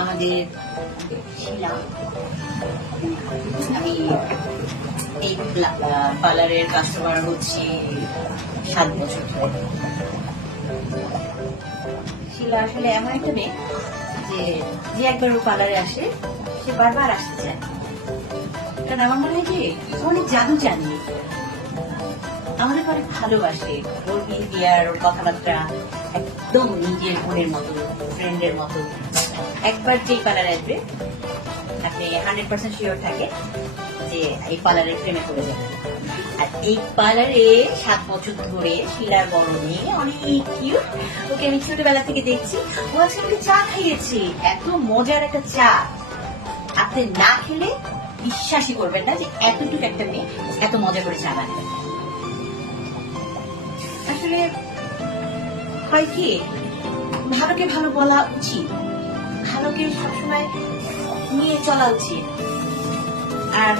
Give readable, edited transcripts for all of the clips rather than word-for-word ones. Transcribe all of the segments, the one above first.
আমাদের শিলা, আমি এই পার্লারের কাস্টমার হচ্ছি 7 বছর ধরে। শিলা আসলে এমন একটা মেয়ে যে একবার ও পার্লারে আসে সে বারবার আসতে চায়, কারণ আমার মনে হয় যে অনেক জাদু জানি, আমাদের অনেক ভালোবাসে। ওর বিহেভিয়ার, ওর কথাবার্তা একদম নিজের বোনের মতো, ফ্রেন্ডের মতো। একবার যে পার্লারে আসবে আপনি 100% শিওর থাকে যে এই পার্লারের প্রেমে পড়ে যাবে। আর এই পার্লারে 7 বছর ধরে শিলার বড় মেয়ে অনেক কিউট, ওকে আমি ছোটবেলা থেকে দেখছি। ও আজকে আমাকে চা খাইয়েছে, এত মজার একটা চা, আপনি না খেলে বিশ্বাসই করবেন না যে এতটুকু একটা মেয়ে এত মজা করে চা বানাবে। আসলে হয় কি, ভালোকে ভালো বলা উচিত, ভালোকে সবসময় নিয়ে চলা উচিত। আর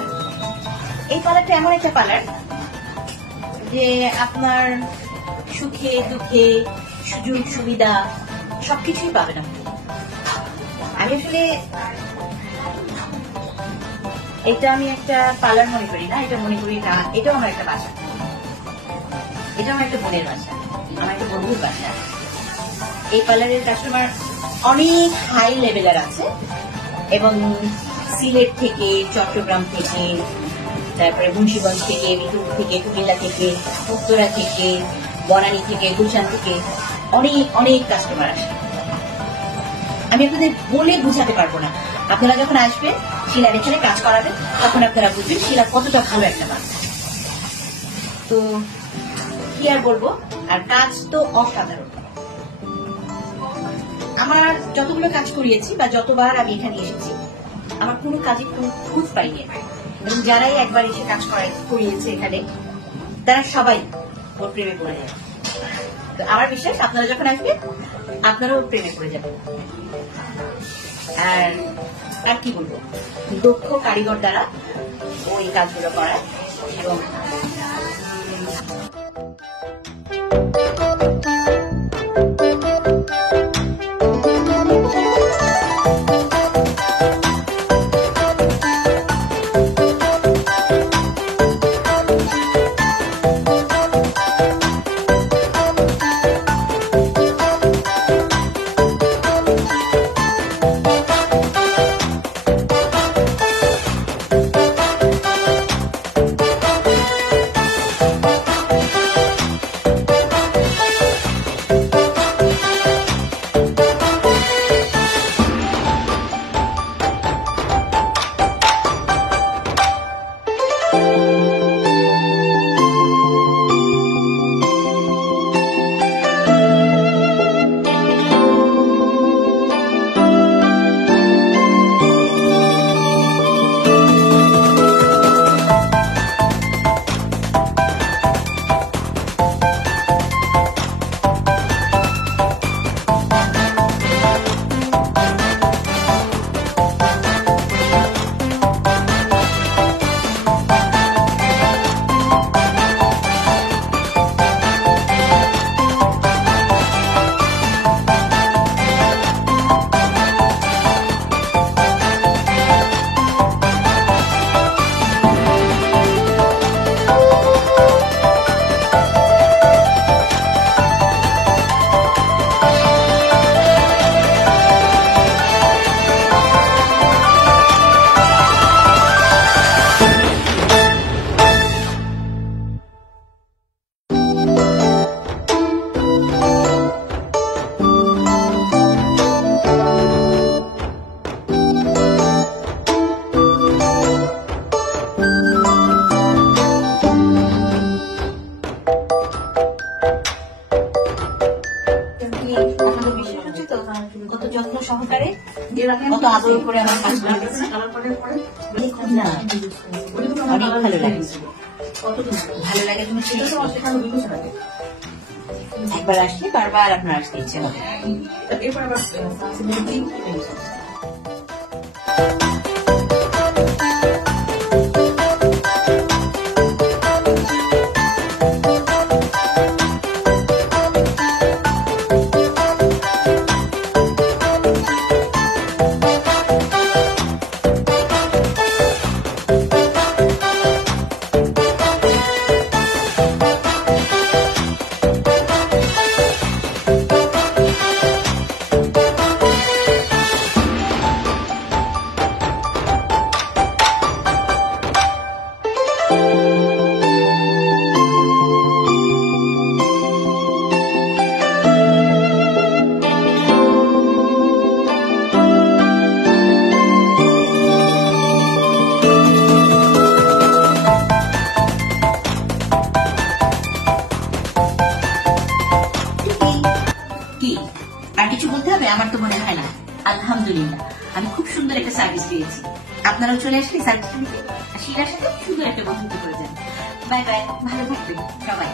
এই পার্লারটা এমন একটা পার্লার যে আপনার সুখে দুঃখে সুযোগ সুবিধা সবকিছুই পাবেন আপনি। আমি আসলে এটা আমি একটা পার্লার মনে করি না, এটা মনে করি না, এটাও আমার একটা বাসা, এটা আমার একটা বোনের বাসা, আমার একটা বন্ধুর বাসা। এই পার্লারের কাস্টমার অনেক হাই লেভেলের আছে, এবং সিলেট থেকে, চট্টগ্রাম থেকে, তারপরে মুন্সিগঞ্জ থেকে, মিরপুর থেকে, কুমিল্লা থেকে, উত্তরা থেকে, বনানী থেকে, গুলশান থেকে অনেক অনেক কাস্টমার আসে। আমি আপনাদের বলে বুঝাতে পারবো না। আপনারা যখন আসবেন শিলার এখানে কাজ করাবেন তখন আপনারা বুঝবেন শিলা কতটা ভালো একটা মানুষ। তো কি আর বলবো, আর কাজ তো অসাধারণ। আমার যতগুলো কাজ করিয়েছি বা যতবার আমি এখানে এসেছি, আমার কোনো কাজে কোনো খুঁজ পাইনি, এবং যারাই একবার এসে কাজ করিয়েছে এখানে তারা সবাই ওর প্রেমে পড়ে যায়। তো আমার বিশ্বাস আপনারা যখন আসবেন আপনারাও প্রেমে পড়ে যাবেন। আর কি বলবো, দক্ষ কারিগর দ্বারা ওই কাজগুলো করায়। এবং কত যত্ন সহকারে, কত আদর করে আমার কাজ করে দিচ্ছে, অনেক ভালো লাগে। ভালো লাগে তুমি একবার আসলে বারবার আপনার আসতে ইচ্ছে হবে। কি আর কিছু বলতে হবে? আমার তো মনে হয় না। আলহামদুলিল্লাহ, আমি খুব সুন্দর একটা সার্ভিস পেয়েছি। আপনারাও চলে আসলে সার্ভিসটা নিতে, আর শিলার সাথে সুন্দর একটা বন্ধুত্ব করে যান। বাই বাই, ভালো থাকবেন সবাই।